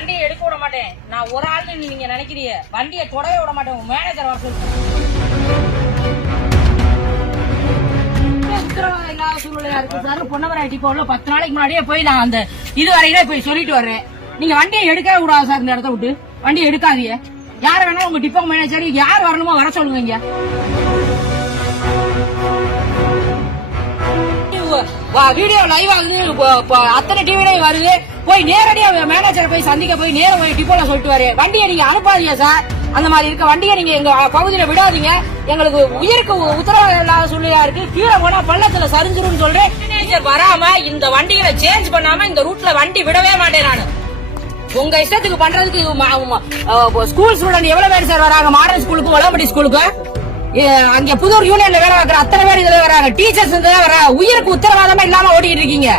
வண்டியை எடுக்க விட மாட்டேன். நான் ஒரு ஆள் நீங்க நினைக்கிறீங்க வண்டியை தொடவே விட மாட்டேன். உங்க மேனேஜர் வர இல்லாத சூழ்நிலையா இருக்கு சார். டிப்போல பத்து நாளைக்கு முன்னாடியே போய் நான் அந்த இது வரையில போய் சொல்லிட்டு வர்றேன். நீங்க வண்டியை எடுக்கவே கூடாது சார் இந்த இடத்த விட்டு. வண்டியை எடுக்காதீங்க. யார் வேணாலும் உங்க டிப்போ மேனேஜர் யார் வரணுமோ வர வா- வீடியோ லைவ் ஆகுது. அத்தனை டிவிலையும் வருது. போய் நேரடியா மேனேஜரை போய் சந்திக்க போய் நேர போய் டிப்போல சொல்லிட்டு வாரு வண்டியை நீங்க அனுப்பாதீங்க சார் அந்த மாதிரி இருக்க. வண்டியை நீங்க எங்க பகுதியில விடாதீங்க. எங்களுக்கு உயிருக்கு உ- உத்தரவாதம் இல்லாத சூழ்நிலையா இருக்கு. கீழே போனா பள்ளத்துல சரிஞ்சிரும் சொல்றேன். வராம இந்த வண்டிகளை சேஞ்ச் பண்ணாம இந்த ரூட்ல வண்டி விடவே மாட்டேன் நானு. உங்க இஷ்டத்துக்கு பண்றதுக்கு ஸ்கூல் ஸ்டூடெண்ட் எவ்வளவு பேர் சார் வராங்க? மாடர்ன் ஸ்கூலுக்கு வளம்படி ஸ்கூலுக்கு அங்க புதூர் யூனியன்ல வேலை வைக்கிற அத்தனை பேர் இதுல வராங்க. டீச்சர்ஸ் வராங்க. உயிருக்கு உத்தரவாதமா இல்லாம ஓடிட்டு இருக்கீங்க.